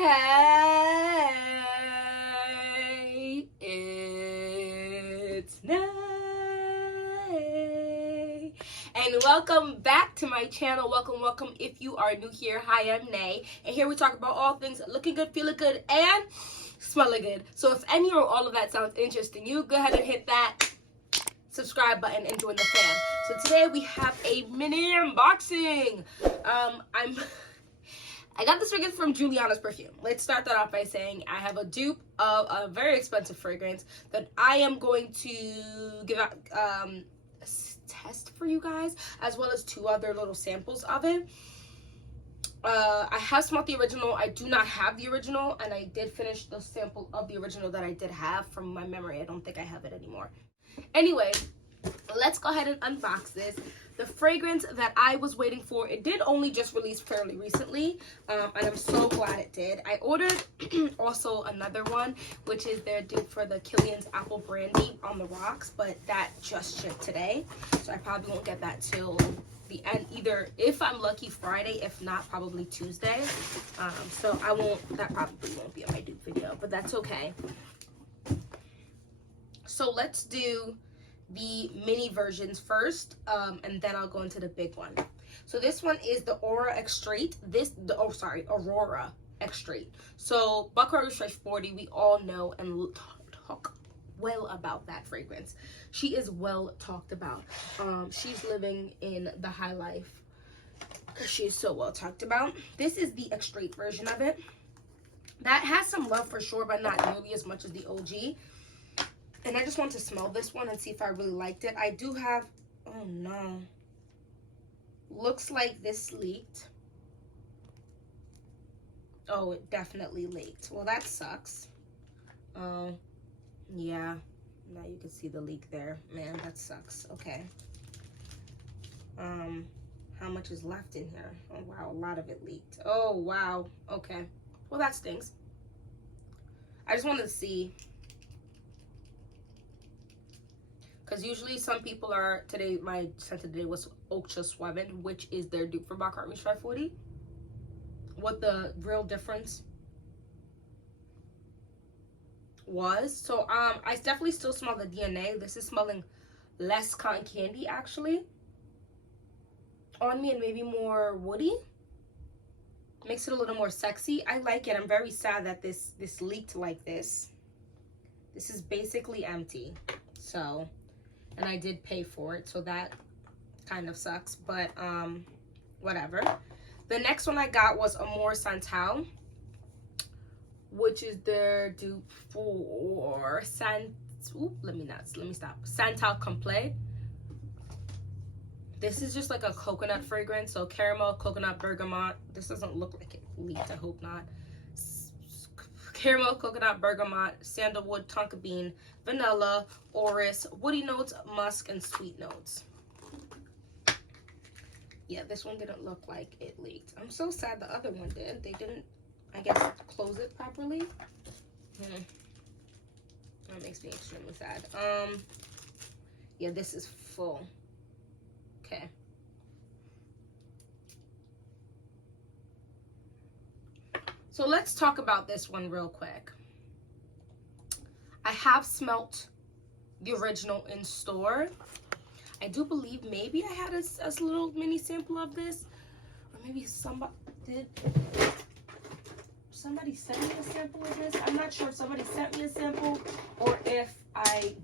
Hey, it's Nay, and welcome back to my channel. Welcome. If you are new here, hi, I'm Nay, and here we talk about all things looking good, feeling good, and smelling good. So if any or all of that sounds interesting, you go ahead and hit that subscribe button and join the fam. So today we have a mini unboxing. I got this fragrance from Juliana's Perfume. Let's start that off by saying I have a dupe of a very expensive fragrance that I am going to give out test for you guys, as well as 2 other little samples of it. I have smelled the original. I do not have the original, and I did finish the sample of the original that I did have from my memory. I don't think I have it anymore. Anyway, let's go ahead and unbox this. The fragrance that I was waiting for, it did only just release fairly recently, and I'm so glad it did. I ordered also another one, which is their dupe for the Killian's Apple Brandy on the Rocks, but that just shipped today, so I probably won't get that till the end, either if I'm lucky Friday, if not probably Tuesday. So that probably won't be in my dupe video, but that's okay. So let's do the mini versions first, and then I'll go into the big one. So this one is the Aurora Extrait. Aurora Extrait. So Bacardi Strike 40, we all know and talk well about that fragrance. She is well talked about. She's living in the high life because she is so well talked about. This is the Extrait version of it. That has some love for sure, but not nearly as much as the OG. And I just want to smell this one and see if I really liked it. I do have, oh no. Looks like this leaked. Oh, it definitely leaked. Well, that sucks. Oh, yeah. Now you can see the leak there. Man, that sucks. Okay. How much is left in here? Oh, wow, a lot of it leaked. Oh, wow. Okay. Well, that stinks. I just wanted to see. Because usually some people are, today, my scent today was Ocha Sweven, which is their dupe for Bacardi Strike 40. What the real difference was. So, I definitely still smell the DNA. This is smelling less cotton candy, actually, on me, and maybe more woody. Makes it a little more sexy. I like it. I'm very sad that this leaked like this. This is basically empty. So, and I did pay for it, so that kind of sucks, but whatever. The next one I got was Amor Santal, which is their dupe for Santal Complet. This is just like a coconut fragrance, so caramel, coconut, bergamot. This doesn't look like it leaked, I hope not. Caramel, coconut, bergamot, sandalwood, tonka bean, vanilla, orris, woody notes, musk, and sweet notes. Yeah, this one didn't look like it leaked. I'm so sad the other one did. They didn't, I guess, close it properly. That makes me extremely sad. Yeah, this is full. Okay. So let's talk about this one real quick. I have smelt the original in store. I do believe maybe I had a little mini sample of this, or maybe somebody sent me a sample of this. I'm not sure if somebody sent me a sample or if I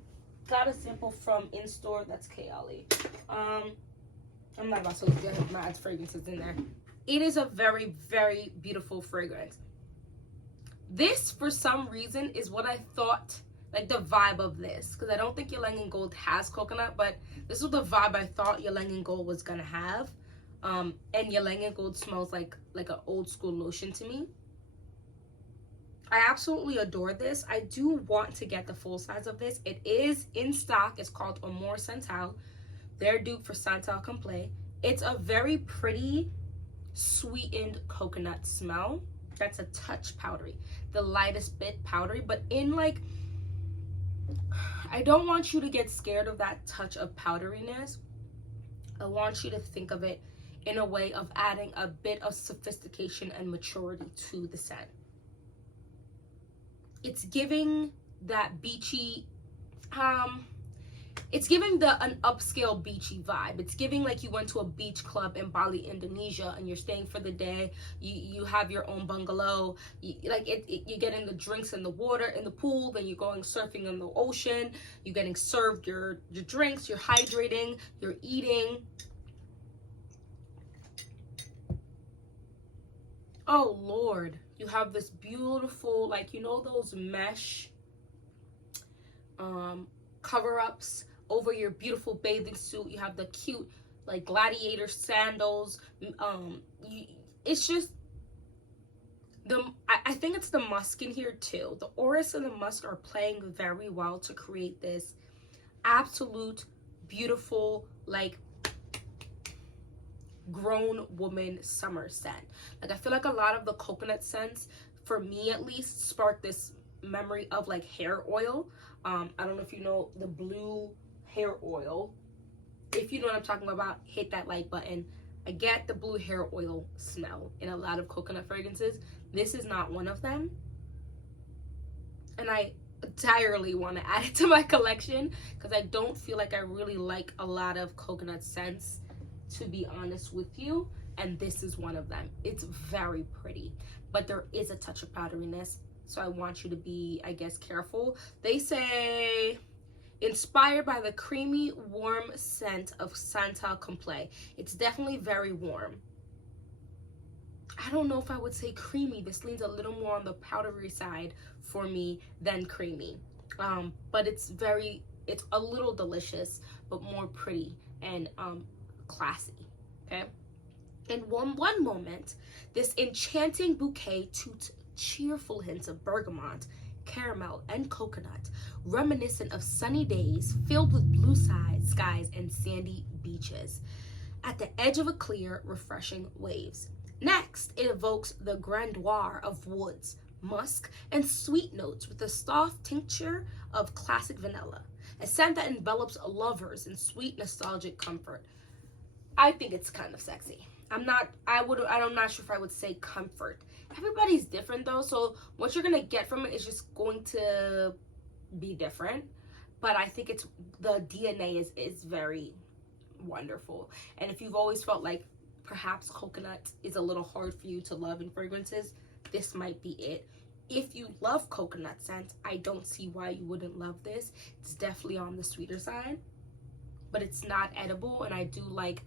got a sample from in store. That's KLE. I'm not about to get my fragrances in there. It is a very, very beautiful fragrance. This, for some reason, is what I thought, like the vibe of this. Because I don't think Ylang Gold has coconut, but this was the vibe I thought Ylang Gold was going to have. And Ylang Gold smells like an old school lotion to me. I absolutely adore this. I do want to get the full size of this. It is in stock. It's called Amor Santal. Their dupe for Santal Complet. It's a very pretty, sweetened coconut smell that's a touch powdery, the lightest bit powdery, but in like, I don't want you to get scared of that touch of powderiness. I want you to think of it in a way of adding a bit of sophistication and maturity to the scent. it's giving that beachy, it's giving an upscale beachy vibe. It's giving like you went to a beach club in Bali, Indonesia, and you're staying for the day. You have your own bungalow. You're getting the drinks in the water, in the pool. Then you're going surfing in the ocean. You're getting served your drinks. You're hydrating. You're eating. Oh Lord, you have this beautiful, like, you know, those mesh cover-ups over your beautiful bathing suit. You have the cute like gladiator sandals. It's just I think it's the musk in here too. The orris and the musk are playing very well to create this absolute beautiful, like, grown woman summer scent. Like, I feel like a lot of the coconut scents, for me at least, spark this memory of like hair oil. I don't know if you know the blue hair oil. If you know what I'm talking about, hit that like button. I get the blue hair oil smell in a lot of coconut fragrances. This is not one of them, and I entirely want to add it to my collection because I don't feel like I really like a lot of coconut scents, to be honest with you, and this is one of them. It's very pretty, but there is a touch of powderiness, so I want you to be, I guess, careful. They say inspired by the creamy, warm scent of Santal Complet. It's definitely very warm. I don't know if I would say creamy. This leans a little more on the powdery side for me than creamy. But it's a little delicious, but more pretty and classy, okay? In one moment, this enchanting bouquet toots cheerful hints of bergamot, caramel, and coconut, reminiscent of sunny days filled with blue skies and sandy beaches at the edge of a clear, refreshing waves. Next, it evokes the grandeur of woods, musk, and sweet notes with a soft tincture of classic vanilla, a scent that envelops lovers in sweet, nostalgic comfort. I think it's kind of sexy. I'm not sure if I would say comfort. Everybody's different though, so what you're gonna get from it is just going to be different. But I think it's, the DNA is very wonderful. And if you've always felt like perhaps coconut is a little hard for you to love in fragrances, this might be it. If you love coconut scents, I don't see why you wouldn't love this. It's definitely on the sweeter side, but it's not edible, and I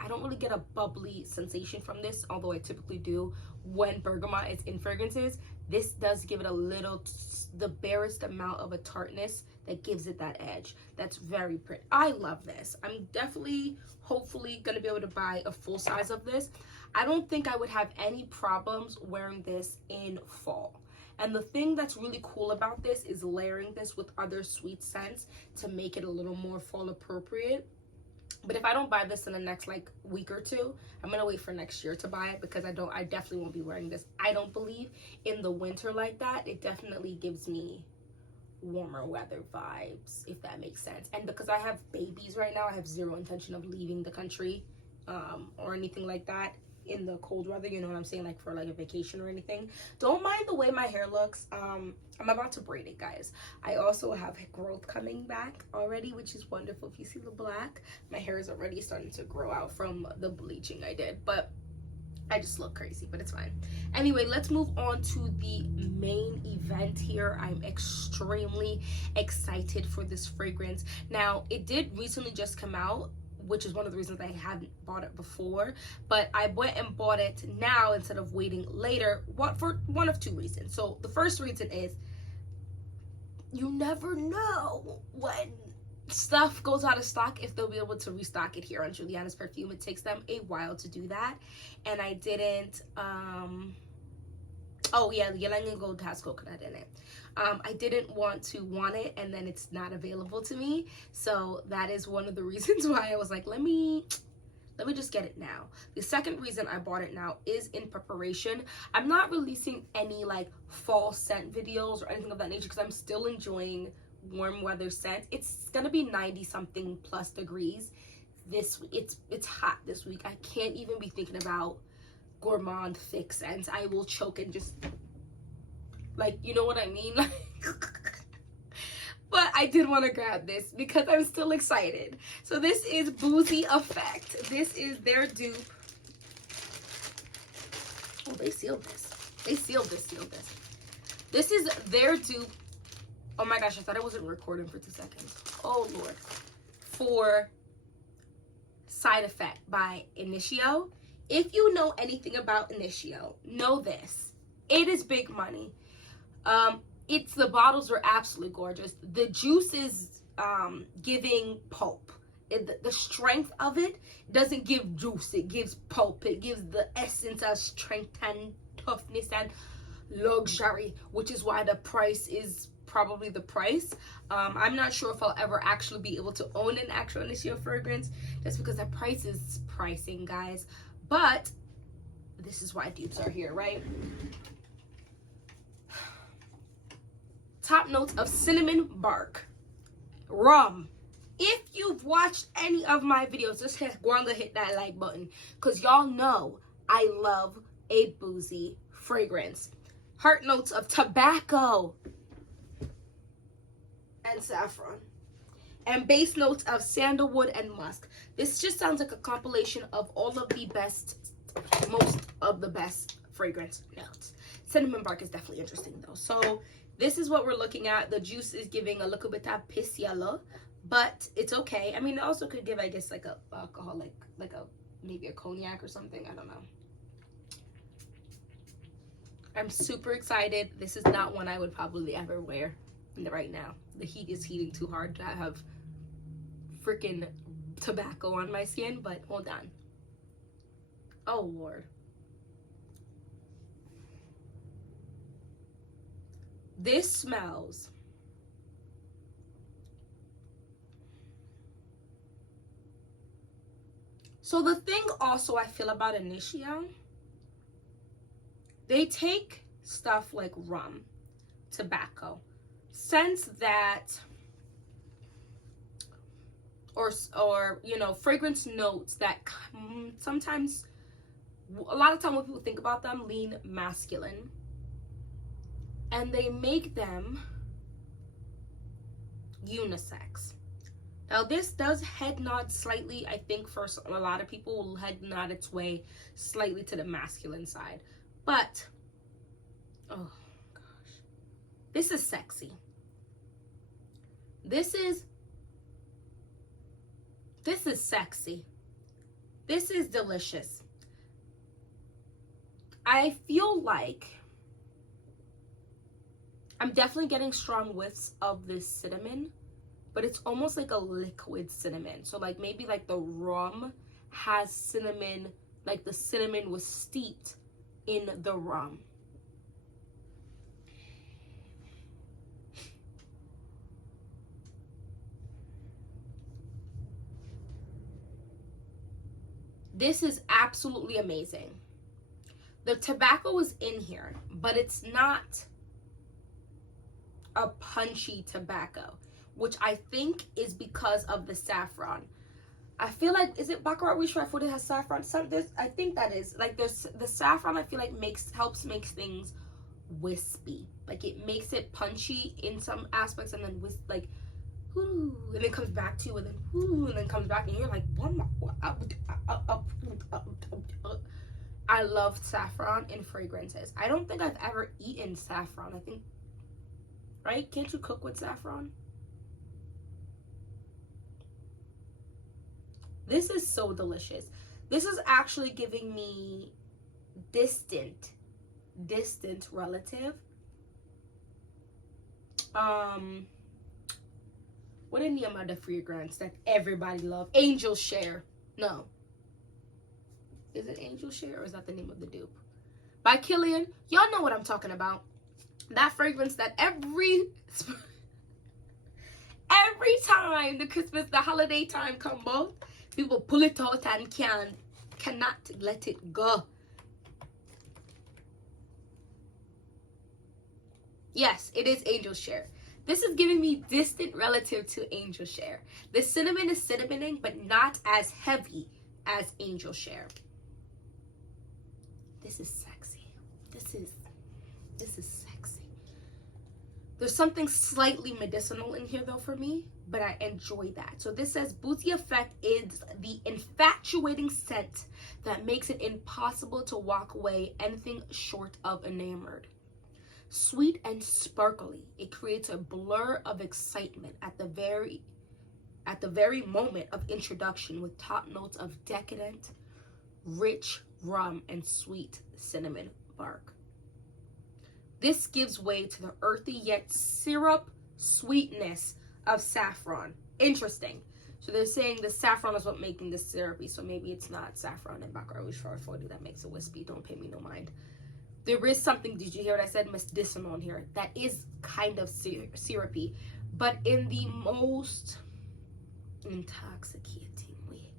don't really get a bubbly sensation from this, although I typically do when bergamot is in fragrances. This does give it a little, the barest amount of a tartness that gives it that edge. That's very pretty. I love this. I'm definitely, hopefully, gonna be able to buy a full size of this. I don't think I would have any problems wearing this in fall. And the thing that's really cool about this is layering this with other sweet scents to make it a little more fall appropriate. But if I don't buy this in the next like week or two, I'm gonna wait for next year to buy it, because I definitely won't be wearing this, I don't believe, in the winter like that. It definitely gives me warmer weather vibes, if that makes sense. And because I have babies right now, I have zero intention of leaving the country or anything like that in the cold weather, you know what I'm saying, like for like a vacation or anything. Don't mind the way my hair looks. I'm about to braid it, guys. I also have growth coming back already, which is wonderful. If you see the black, my hair is already starting to grow out from the bleaching I did, but I just look crazy, but it's fine. Anyway, let's move on to the main event here. I'm extremely excited for this fragrance. Now, it did recently just come out, which is one of the reasons I hadn't bought it before, but I went and bought it now instead of waiting later. For one of two reasons. So the first reason is, you never know when stuff goes out of stock, if they'll be able to restock it here on Juliana's Perfume. It takes them a while to do that, and I didn't oh yeah, the Ylang and Gold has coconut in it. I didn't want it, and then it's not available to me, so that is one of the reasons why I was like, let me just get it now. The second reason I bought it now is in preparation. I'm not releasing any like fall scent videos or anything of that nature because I'm still enjoying warm weather scents. It's gonna be 90 something plus degrees this week. It's hot this week. I can't even be thinking about gourmand thick scents. I will choke and just, like, you know what I mean? Like, but I did want to grab this because I'm still excited. So this is Boozy Effect. This is their dupe. Oh, they sealed this. They sealed this. This is their dupe. Oh my gosh, I thought I wasn't recording for 2 seconds. Oh Lord. For Side Effect by Initio. If you know anything about Initio, know this. It is big money. The bottles are absolutely gorgeous. The juice is giving pulp. The strength of it doesn't give juice, it gives pulp. It gives the essence of strength and toughness and luxury, which is why the price is probably the price. I'm not sure if I'll ever actually be able to own an actual Initio fragrance, just because the price is pricing, guys. But this is why dupes are here, right? Top notes of cinnamon bark, rum. If you've watched any of my videos, just hit that like button, because y'all know I love a boozy fragrance. Heart notes of tobacco and saffron. And base notes of sandalwood and musk. This just sounds like a compilation of all of the best, most of the best fragrance notes. Cinnamon bark is definitely interesting though. So this is what we're looking at. The juice is giving a little bit of pisciella, but it's okay. I mean, it also could give, I guess, like a alcohol, like a maybe a cognac or something. I don't know. I'm super excited. This is not one I would probably ever wear right now. The heat is heating too hard to have freaking tobacco on my skin, but hold on. Oh Lord. This smells so the thing also I feel about Initio, they take stuff like rum, tobacco, scents that or you know, fragrance notes that sometimes, a lot of time when people think about them, lean masculine, and they make them unisex. Now this does head nod slightly, I think for a lot of people will head nod its way slightly to the masculine side, but oh gosh, this is sexy. This is sexy. This is delicious. I feel like I'm definitely getting strong whiffs of this cinnamon, but it's almost like a liquid cinnamon. So like maybe like the rum has cinnamon, like the cinnamon was steeped in the rum. This is absolutely amazing. The tobacco is in here, but it's not a punchy tobacco, which I think is because of the saffron. I feel like, is it Baccarat Rouge Food that has saffron? I think that is. Like there's the saffron, I feel like helps make things wispy. Like it makes it punchy in some aspects, and then like whoo, and it comes back to you, and then whoo, and then comes back, and you're like, what? I love saffron in fragrances. I don't think I've ever eaten saffron. I think, right? Can't you cook with saffron? This is so delicious. This is actually giving me distant relative. What is the name of the fragrance that everybody loves? Angel Share. No. Is it Angel Share, or is that the name of the dupe? By Killian. Y'all know what I'm talking about. That fragrance that every time the holiday time comes out, people pull it out and cannot let it go. Yes, it is Angel Share. This is giving me distant relative to Angel Share. The cinnamon is cinnamoning, but not as heavy as Angel Share. This is sexy. This is sexy. There's something slightly medicinal in here though for me, but I enjoy that. So this says Boozy Effect is the infatuating scent that makes it impossible to walk away anything short of enamored. Sweet and sparkly, it creates a blur of excitement at the very moment of introduction, with top notes of decadent, rich rum and sweet cinnamon bark. This gives way to the earthy yet syrup sweetness of saffron. Interesting. So they're saying the saffron is what making this syrupy. So maybe it's not saffron and baccarat rouge 440 that makes it wispy. Don't pay me no mind. There is something, did you hear what I said? Medicinal in here. That is kind of syrupy, but in the most intoxicating way.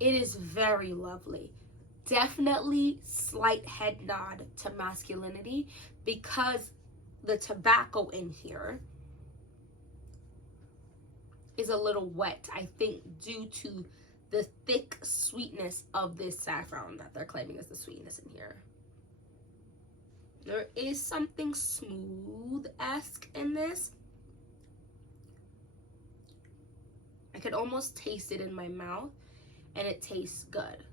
It is very lovely. Definitely slight head nod to masculinity, because the tobacco in here is a little wet, I think, due to the thick sweetness of this saffron that they're claiming is the sweetness in here. There is something smooth-esque in this. I could almost taste it in my mouth, and it tastes good.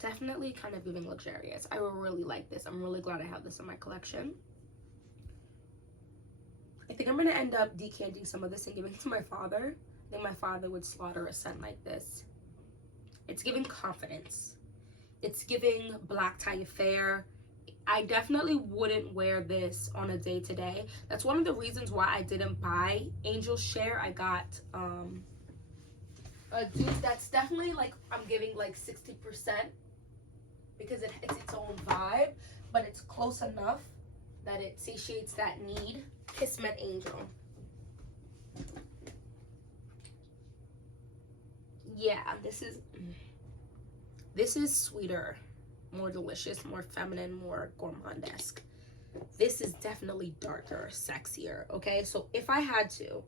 Definitely kind of giving luxurious. I really like this. I'm really glad I have this in my collection. I think I'm going to end up decanting some of this and giving it to my father. I think my father would slaughter a scent like this. It's giving confidence. It's giving black tie affair. I definitely wouldn't wear this on a day-to-day. That's one of the reasons why I didn't buy Angel's Share. I got a dupe that's definitely like, I'm giving like 60%, because it's its own vibe, but it's close enough that it satiates that need. Kismet Angel. Yeah, this is sweeter, more delicious, more feminine, more gourmand-esque. This is definitely darker, sexier, okay? So if I had to,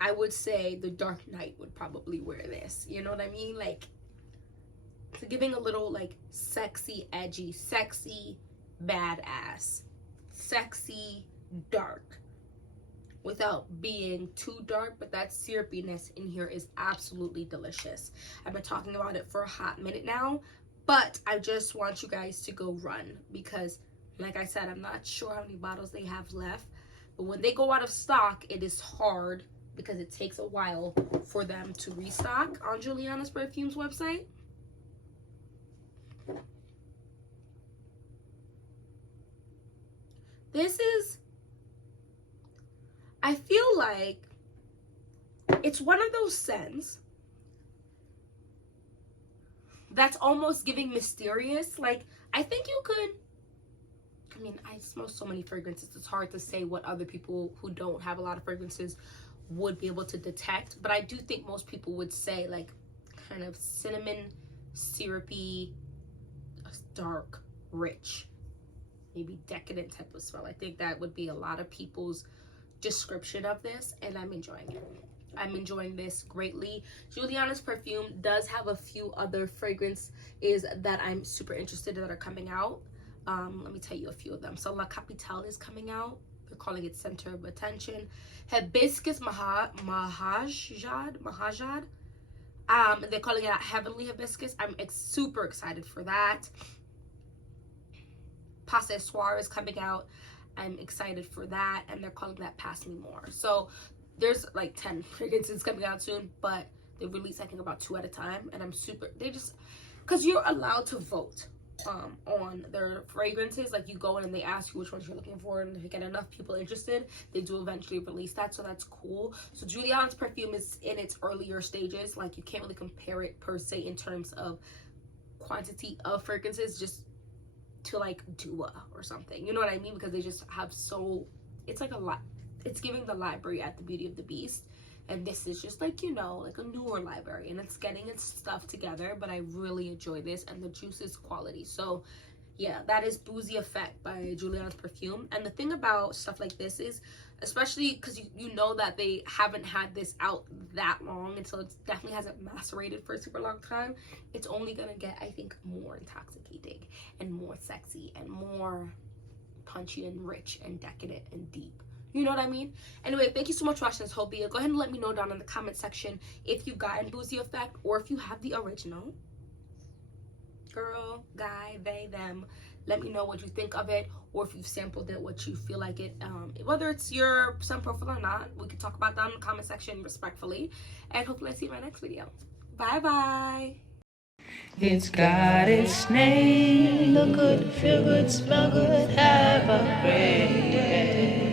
I would say the Dark Knight would probably wear this. You know what I mean? Like, it's giving a little, like, sexy, edgy, sexy, badass, sexy, dark, without being too dark, but that syrupiness in here is absolutely delicious. I've been talking about it for a hot minute now, but I just want you guys to go run, because, like I said, I'm not sure how many bottles they have left, but when they go out of stock, it is hard, because it takes a while for them to restock on Juliana's Perfumes website. This is, I feel like it's one of those scents that's almost giving mysterious. Like, I think you could, I mean, I smell so many fragrances, it's hard to say what other people who don't have a lot of fragrances would be able to detect, but I do think most people would say like kind of cinnamon, syrupy, dark, rich, maybe decadent type of smell. I think that would be a lot of people's description of this, and I'm enjoying it. I'm enjoying this greatly. Juliana's Perfume does have a few other fragrances that I'm super interested in that are coming out. Let me tell you a few of them. So La Capitale is coming out. They're calling it Center of Attention. Hibiscus Mahajad. They're calling it Heavenly Hibiscus. I'm super excited for that. Passe Soir is coming out. I'm excited for that, and they're calling that Pass Me More. So there's like 10 fragrances coming out soon, but they release I think about 2 at a time, and I'm super, they just, because you're allowed to vote on their fragrances. Like, you go in and they ask you which ones you're looking for, and if you get enough people interested, they do eventually release that, so that's cool. So Juliana's Perfume is in its earlier stages. Like, you can't really compare it per se in terms of quantity of fragrances, just to like Dua or something, you know what I mean? Because they just have so, it's like a lot, it's giving the library at the Beauty of the Beast, and this is just like, you know, like a newer library, and it's getting its stuff together. But I really enjoy this, and the juice is quality. So yeah, that is Boozy Effect by Juliana's Perfume. And the thing about stuff like this is, especially because you know that they haven't had this out that long, and so it definitely hasn't macerated for a super long time, it's only gonna get, I think, more intoxicating and more sexy and more punchy and rich and decadent and deep. You know what I mean? Anyway, thank you so much for watching this whole video. Go ahead and let me know down in the comment section if you've gotten Boozy Effect or if you have the original. Girl, guy, they, them. Let me know what you think of it, or if you've sampled it, what you feel like it, whether it's your sun profile or not. We can talk about that in the comment section respectfully. And hopefully I see you in my next video. Bye-bye. It's got its name. Look good, feel good, smell good, have a great day.